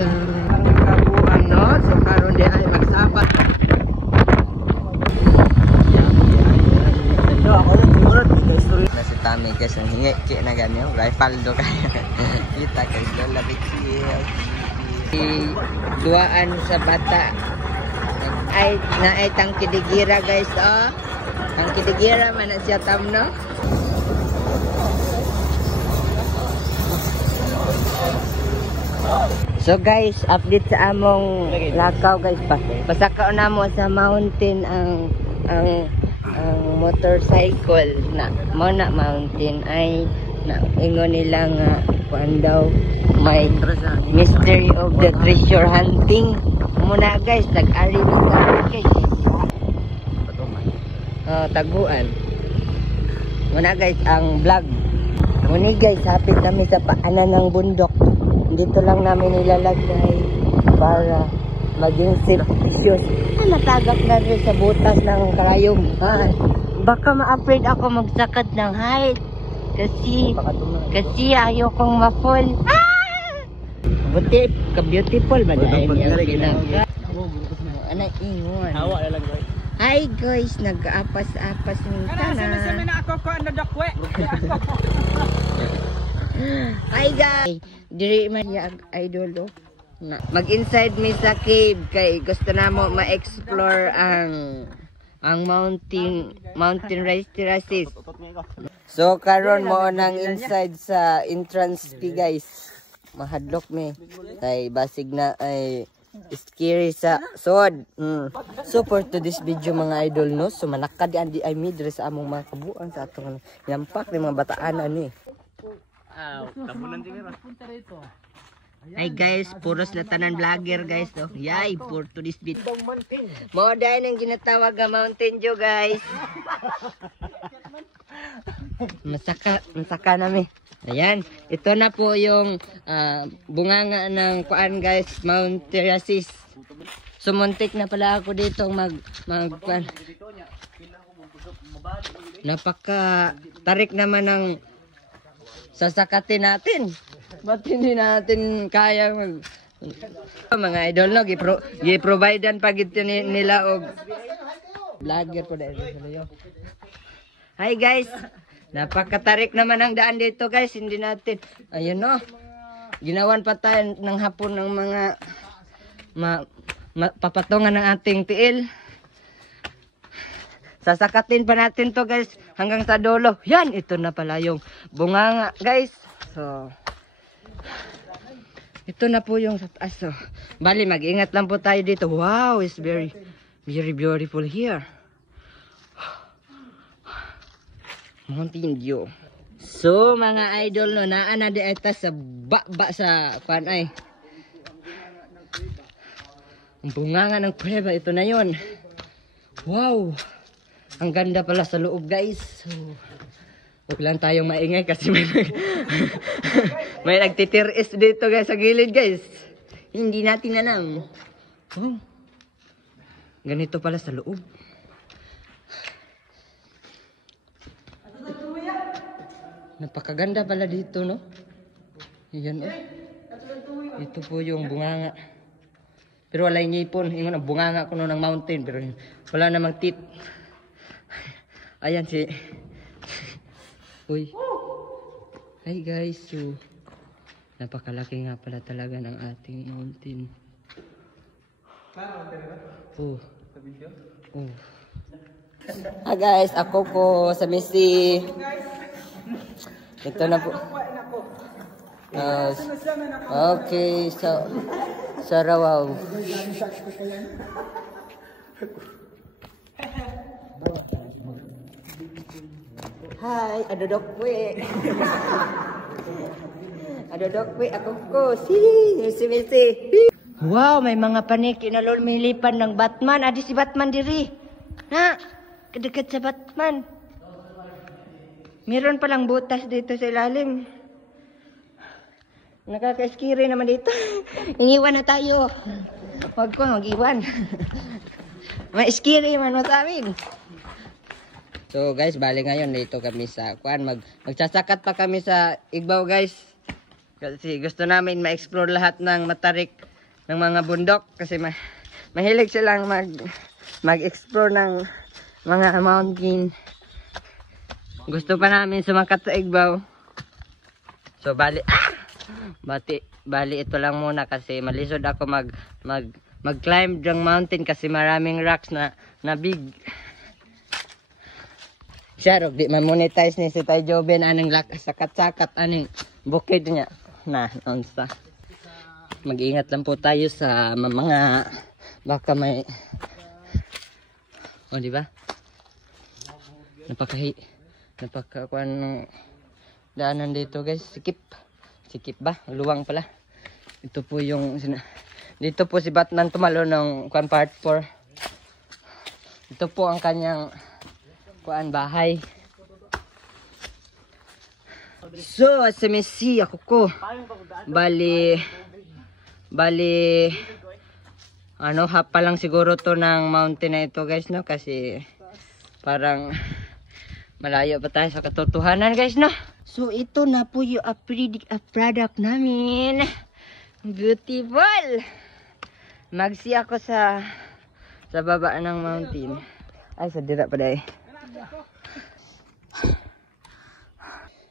Kabuang, no? So karon di ay magsabat. So ako na siguro guys, na si Tami guys, ang hingi na ganyo, rifaldo kayo. Kita guys, lola bitchill. Duaan sa bata. Ay naay tang kidigira guys, oh. Ang kidigira man na siya tamno. So guys, update sa among lakaw guys pa. Pasaka na mo sa mountain ang motorcycle na mo na mountain ay na ingon nila nga kuan daw may mystery of the treasure hunting. Muna guys, nag-ari nila guys. Taguan. Muna guys ang vlog. Muni guys, hapit kami sa paanan ng bundok. Dito lang namin ilalagay para maging safe. Natagak na rin sa butas ng karayom. Baka ma-afraid ako magsakad ng height. Kasi ayokong ma-fall. Buti, ka-beautiful ba na niya? Anak ingon. Hi guys, nag-aapas-apas ng tanan. Na ako ko ano dakwe. Hi guys, diri man ya idol do. Mag-inside mi sa cave kay gusto na mo ma-explore ang mountain terraces. So karon mo nang inside sa entrance fee guys. Mahadlok mi kay basig na ay scary sa sod. So for to this video mga idol no, so manakad di ay midre sa among mga kabuang sa atong yampak ni mga bataan ani. Hi guys, puros na tanan vlogger guys no. Yay, for to this video. Mo dai nang ginatawag nga Mountain Dew guys. Masaka nami. Ayan, ito na po yung bunganga ng kuan guys, Mount Terraces. Sumuntik na pala ako dito kuan. Napaka tarik naman ng sasakatin natin. Ba't hindi natin kaya mga idol no, gi-providean pa gito nila og vlogger ko dahil. Hi guys. Napakatarik naman ang daan dito guys, hindi natin, ayun no, ginawan pa tayo ng hapon ng mga papatungan ng ating tiil. Sasakatin pa natin to guys hanggang sa dulo. Yan, ito na pala yung bunganga guys. So, ito na po yung sa taas. So, bali mag-ingat lang po tayo dito. Wow, it's very, very beautiful here. Mountain Dew. So mga idol no, naana di eta sa baba sa kuan ay. Ang bunganga ng kuweba, ito na yon. Wow. Ang ganda pala sa loob guys. So, huwag lang tayong maingay kasi may nagtitiris dito guys sa gilid guys. Hindi natin alam. Oh. Ganito pala sa loob. Napakaganda pala dito, no? Yan, oh. Ito po yung bunganga. Pero wala yung ngipon. Ingon ang bunganga ko no ng mountain. Pero wala namang tip. Ayan si... Uy. Hi guys. So, napakalaki nga pala talaga ng ating mountain. Oh. Oh. Hi guys. Ako po sa Missy. Ito na po. Okay, so Sarawaw. Hi, adodokwe. Adodokwe ako ko. Si Missy. Wow, may mga panik inalol milipan ng Batman. Adi si Batman diri. Na, kadekat sa Batman. Meron palang butas dito sa ilalim. Nakaka-scary naman dito. Iniwan na tayo. Huwag ko mag-iwan. Ma-scary man mo sa amin. So guys, bali ngayon dito kami sa kuan. Magsasakat pa kami sa Igbaw guys. Kasi gusto namin ma-explore lahat ng matarik ng mga bundok. Kasi mahilig silang mag-explore ng mga mountain. Gusto pa namin sumakat sa Igbaw. So bali ito lang muna kasi malisod ako mag-climb ng mountain kasi maraming rocks na big. Siya di ma-monetize ni si Tay Joben aning sakat-sakat aning bukid niya. Nonsa. Mag-ingat lang po tayo sa mga baka may di ba? Napakakuan ng daanan dito guys. Sikip ba? Luwang pala. Ito po yung dito po si Batman tumalo ng part 4. Ito po ang kanyang bahay. So, SMSC ako ko. Bali half pa lang siguro to ng mountain na ito guys, no? Kasi parang malayo pa tayo sa katotohanan guys, no? So, ito na po yung product namin. Beautiful! Magsi ako sa baba ng mountain. Ay, sa dira pa dahil.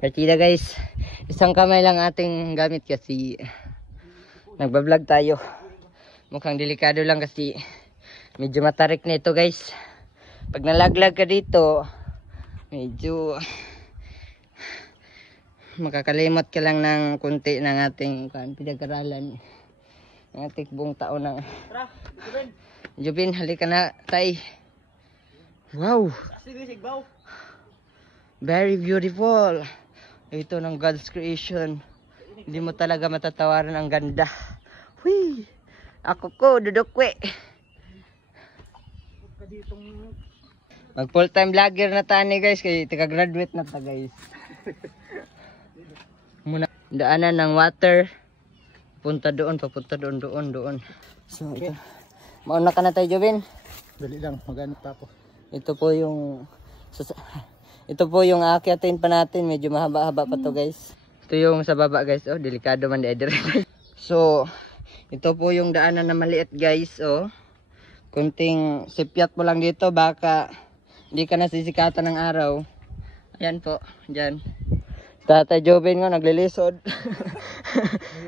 Partida guys, isang kamay lang ating gamit kasi nagbablog tayo. Mukhang delikado lang kasi medyo matarik na ito guys. Pag nalaglag ka dito, medyo makakalimot ka lang ng kunti ng ating pinag-aralan. Ng ating buong taon ng Jubin, halika na tay. Wow, very beautiful. Ito ng God's creation. Hindi mo talaga matatawaran ang ganda. Hui! Ako ko, dudukwe. Mag full time vlogger na tani guys. Kaya tika-graduate na ta guys. Muna daanan ng water. Papunta doon. So ito. Mauna ka na tayo, Jovin. Dali lang, maghanap pa ako. Ito po yung aakyatin pa natin. Medyo mahaba-haba pa to guys. Ito yung sa baba guys. Oh, delikado man di dire. So, ito po yung daanan na maliit guys. Oh, kunting sipyat mo lang dito. Baka hindi ka nasisikatan ng araw. Ayan po. Diyan. Tatay Joven nga naglilisod.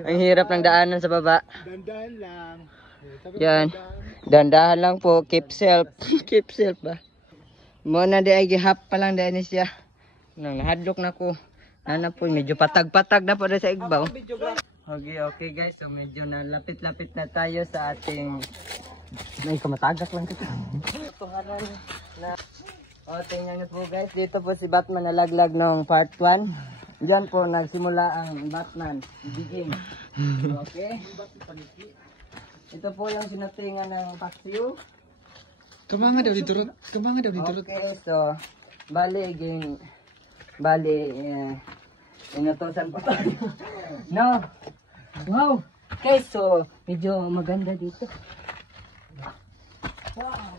Ang hirap ng daanan sa baba. Dandahan lang. Yan. Dandahan lang po. Keep safe. Keep safe ba? Muna di ay gihap pa lang dahil siya. Nang nahadlok na ko. Ano po, medyo patag-patag na po rin sa Igbaw. Okay guys. So medyo nalapit-lapit na tayo sa ating... May kamatagak lang kasi. Pangalan na... O, tingnan nyo po guys. Dito po si Batman nalaglag ng part 1. Diyan po nagsimula ang Batman. Begin. Okay. Ito po yung sinatingan ng paksiw. Kamanga daw dito. Okay, so inutusan po tayo. No. Wow. Okay, so medyo maganda dito. Wow.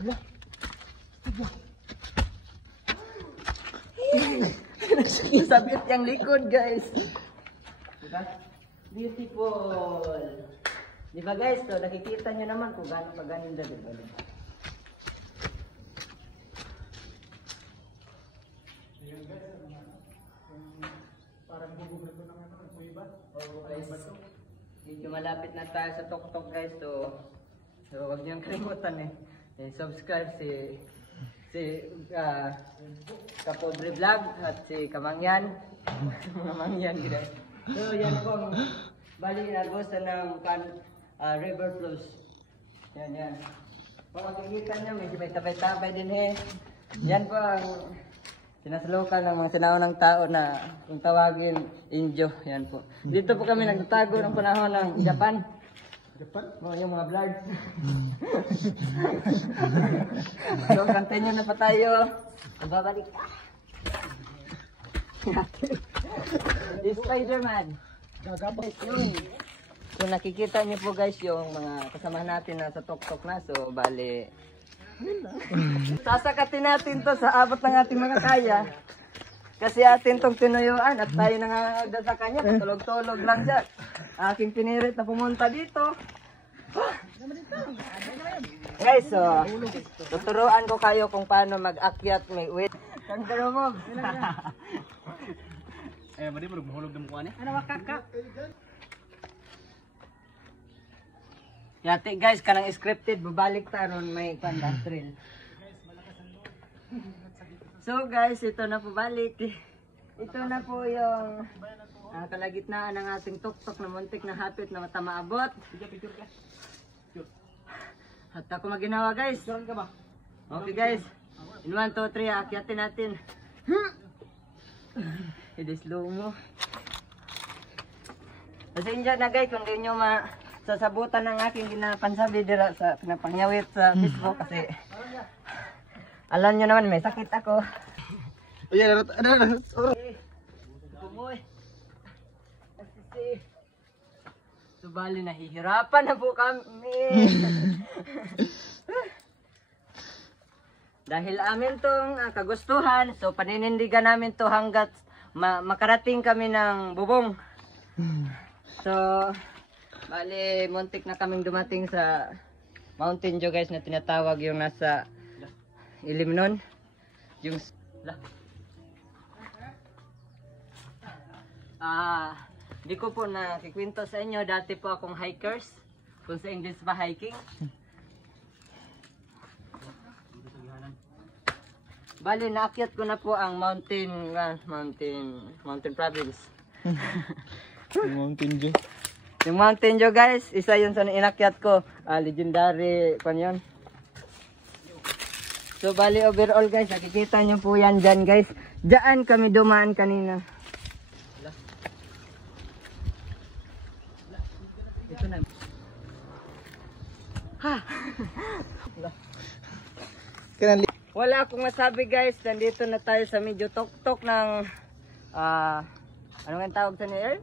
Wala. Sabit yung likod guys. Diba? Beautiful. Diba guys, so nakikita nyo naman kung gaano kaganda diba? Parang bubog na ng ano, iba? Medyo malapit na tayo sa tok-tok guys, so huwag niyong kalimutan subscribe si Kapobre Vlog at si Kamangyan. Kamangyan guys. So yan po, bali gusto ng river flows. Yan. Kung makikita nyo, medyo may tabay-tabay din Yan po ang sinasalokan ng mga sinaunang tao na kung tawagin Indio. Yan po. Dito po kami nagtatago ng panahon ng Japan. Yung mga vlogs. So, continue na pa tayo. Babalik. Spider-Man. Yun. So, nakikita niyo po guys yung mga kasama natin na sa tok-tok na. So, bali. Sasakatin natin to sa abot ng ating mga kaya. Kasi atin tong tinuyuan at tayo nangangagda sa kanya. Tulog-tulog lang siya. Aking pinirit na pumunta dito. Guys, so, tuturuan ko kayo kung paano mag-akyat may wait. Kang darumog. Eh, mali mo mahulog ng mukha niya. Ano makaka? Yati guys, kanang scripted, babalik taron may pandastril. So guys, ito na po balik. Ito na po yung kalagitnaan ng ating tuktok na muntik na hapit na mata maabot. At ako maginawa guys. Okay guys. In 1, 2, 3, akyatin natin. Hindi slow mo. Kasi inja na guys, kung di nyo sasabutan ng aking ginapansabi dira sa pinapangyawit sa Facebook kasi alam nyo naman may sakit ako. Uy, ano? Kumoy. Subali nahihirapan na po kami. Dahil amin tong kagustuhan, so paninindigan namin to hanggat makarating kami ng bubong. So, bali muntik na kaming dumating sa Mountain Dew guys na tinatawag yung nasa ilim nun. Yung di ko po nakikwento sa inyo, dati po akong hikers. Kung sa English pa hiking. Bali, naakyat ko na po ang mountain province. Mountain Dew. Yung Mountain Dew guys, isa yun sa inakyat ko. Legendary pan yun. So bali overall guys, nakikita nyo po yan dyan guys. Diyan kami dumaan kanina. Ito na. Ha! Wala akong masabi guys, nandito na tayo sa medyo tok-tok ng ano nga tawag sa niya?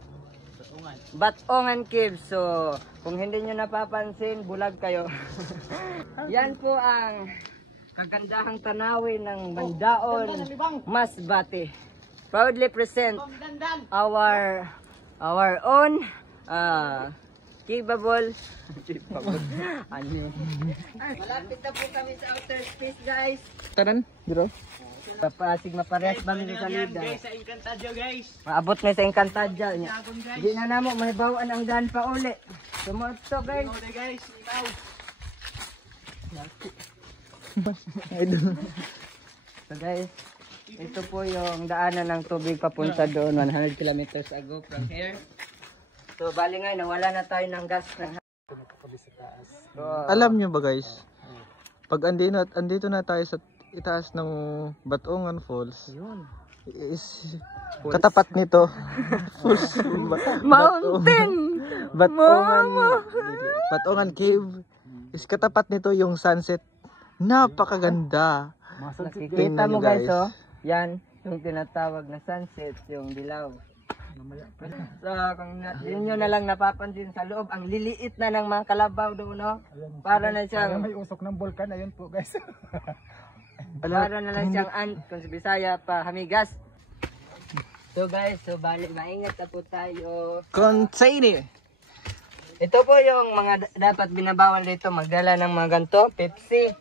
Batongan Cave. So, kung hindi nyo napapansin, bulag kayo. Yan po ang kagandahang tanawin ng Mandaon, Masbate. Proudly present our own capable. Ano? Malapit na po kami sa outer space guys. Taran, bro. Papasig maparehas ba nila sa lida? Sa Encantadio guys. Maabot na sa Encantadio niya. Hindi na namo mahibawaan ang daan pa uli. Sumotso guys. Guys, ikaw. So guys, ito po yung daanan ng tubig papunta doon 100 kilometers ago from here. So bali ngayon nawala na tayo ng gas ng so, Alam nyo ba guys? Pag andito na tayo sa itaas ng Batongan Falls, yun. Is katapat nito. Falls. Mountain! Batongan Cave. Is katapat nito yung sunset. Napakaganda. Nakikita mo guys, oh. Yan, yung tinatawag na sunset, yung dilaw. So, kung yun nyo na lang napapansin sa loob, ang liliit na ng mga kalabaw doon, no? Para na siyang... May usok ng volcan, ayun po guys. Para na lang siyang ant, kung sa Bisaya pa, hamigas. So guys, so balik, maingat na po tayo. Continue. Ito po yung mga dapat binabawal dito, magdala ng mga ganito, Pepsi.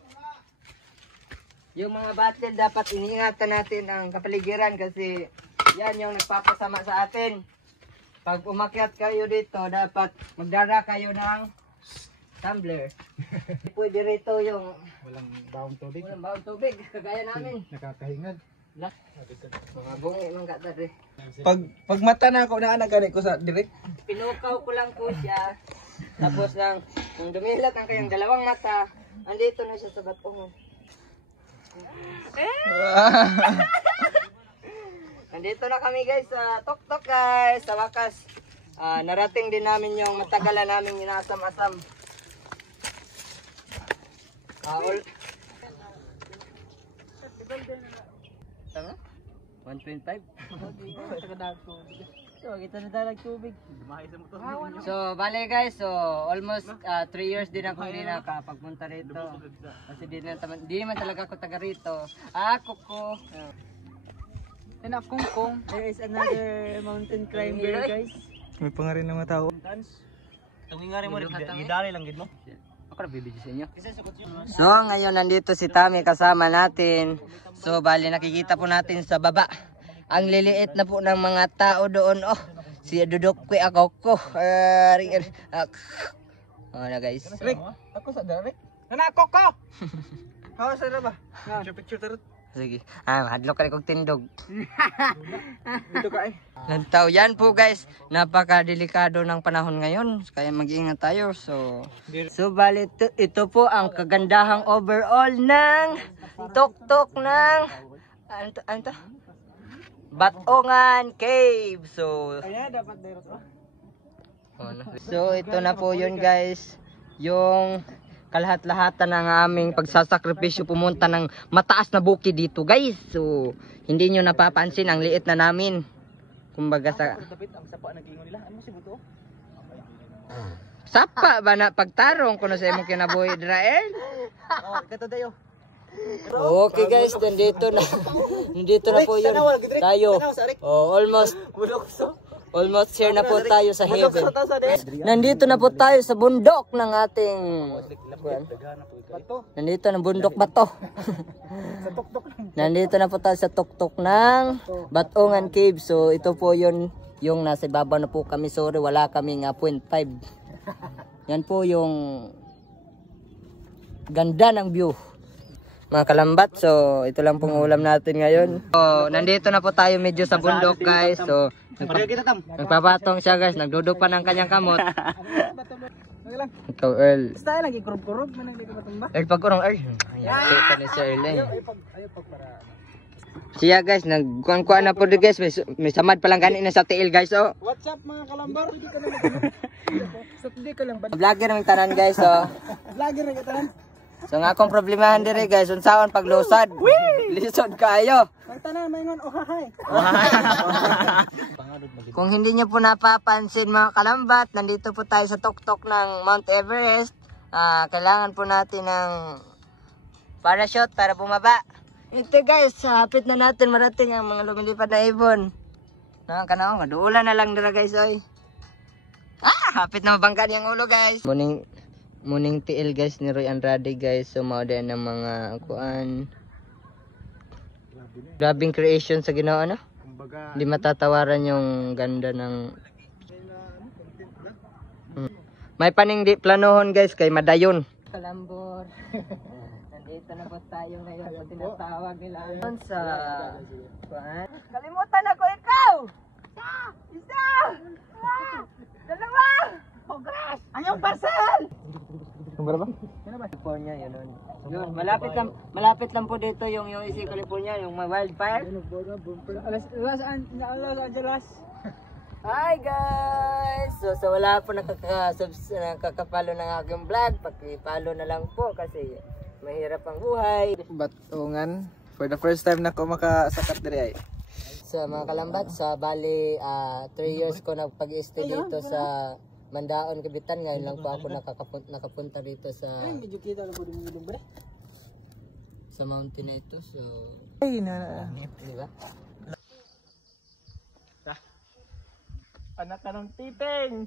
Yung mga bottle dapat iniingatan natin ang kapaligiran kasi yan yung nagpapasama sa atin. Pag umakyat kayo dito, dapat magdala kayo ng tumbler. Pwede rito yung Walang baong tubig. walang bawang tubig, kagaya namin. Nakakahingad. Mga bungi mga katari. Pag mata na ako na gani ko sa direct. Pinukaw ko lang po siya. Tapos lang, kung dumilat ang kayong dalawang mata, andito na siya sa batongan. Nandito na kami guys sa Tok-Tok guys. Sa wakas, narating din namin yung matagalan namin inasam-asam. Tama? 1.5? So, kita na tayo tubig. So, bale guys, so almost 3 years din ako hindi nakapagpunta rito. Kasi di naman talaga ako taga rito. Ako ko. And a kungkong. There is another mountain climber, guys. May pangarin ng mga tao. Tungin nga rin mo, gidali lang gid mo. Ako na bibidyo sa inyo. So ngayon nandito si Tami kasama natin. So bali nakikita po natin sa baba. Ang liliit na po ng mga tao doon. Oh, si Dudukwi ako ko. Na guys. Rick, ako sa Rick. Nanako ko! Hawa sa na ba? Picture tarot. Sige. Hadlok ka rin kong tindog. Dito ka eh. Lantaw yan po guys. Napakadelikado ng panahon ngayon. Kaya mag-iingat tayo. So bali ito po ang kagandahang overall ng tuktok ng ano to? Batongan Cave. So Kaya dapat direct oh. So ito na po yun guys. Yung kalahat-lahatan ng aming pagsasakripisyo pumunta ng mataas na bukid dito guys. So hindi nyo napapansin ang liit na namin. Kumbaga sa Dapat ang sapa nag-ingon nila. Ano si buto? sapa ba na pagtarong kuno sa imong kinabuhi Israel? Oh, kato dayo. Okay guys, nandito na po yun tayo. Oh, almost here na po tayo sa heaven. Nandito na po tayo sa bundok ng ating Nandito ng bundok bato. Nandito na po tayo sa tuktok ng Batongan Cave. So ito po yun yung nasa ibabaw na po kami. Sorry, wala kaming 0.5. Yan po yung ganda ng view. Mga kalambat, so ito lang pong ulam natin ngayon. So nandito na po tayo medyo sa bundok guys. So nagpapatong siya guys, nagdudok pa ng kanyang kamot. Ikaw Earl. Basta lagi kurub-kurub man nang dito matumba. Earl pagkurong Earl. Ayan, kita ni Sir Earl eh. Siya guys, nagkuhan-kuhan na po guys. May samad pa lang kanina sa tiil guys oh. What's up mga kalambar? Hindi ka na Saturday ka lang ba? Vlogger ng tanan guys oh. Vlogger na kita. So nga akong problemahan dire guys, unsaon paglusad. Lisod kayo. Ang tanan maingon ohahay. Kung hindi nyo po napapansin mga kalambat, nandito po tayo sa tuktok ng Mount Everest. Kailangan po natin ng parachute para bumaba. Ito guys, hapit na natin marating ang mga lumilipad na ibon. Nakakanaw, maduulan na lang dira guys oy. Hapit na mabangka niyang ulo guys. Muning tiil guys ni Roy Andrade guys. So mao din ang mga kuan. Grabing creation sa Ginoo ano? Hindi matatawaran yung ganda ng May paning di planohon guys kay madayon. Kalambor. Nandito na po tayo ngayon sa tinatawag nila sa kuan. Kalimutan ako ikaw. Isa. Dalawa. Congrats. Anyong parcel. Berapa? California yun. Yun, malapit lang po dito yung USC California, yung may wildfire. Los Angeles. Hi guys! So wala po nakakapalo ng aking vlog. Paki-follow na lang po kasi mahirap ang buhay. Batongan. For the first time na ko makasakat diri ay. Sa mga kalambat, sa bali 3 years ko nagpag-stay dito sa Mandaon, Kabitan. Ngayon lang po ako nakapunta dito sa Medyo kita na po din yung bre. sa mountain na ito. So, Ay na. di ba? Anak ka ng titing.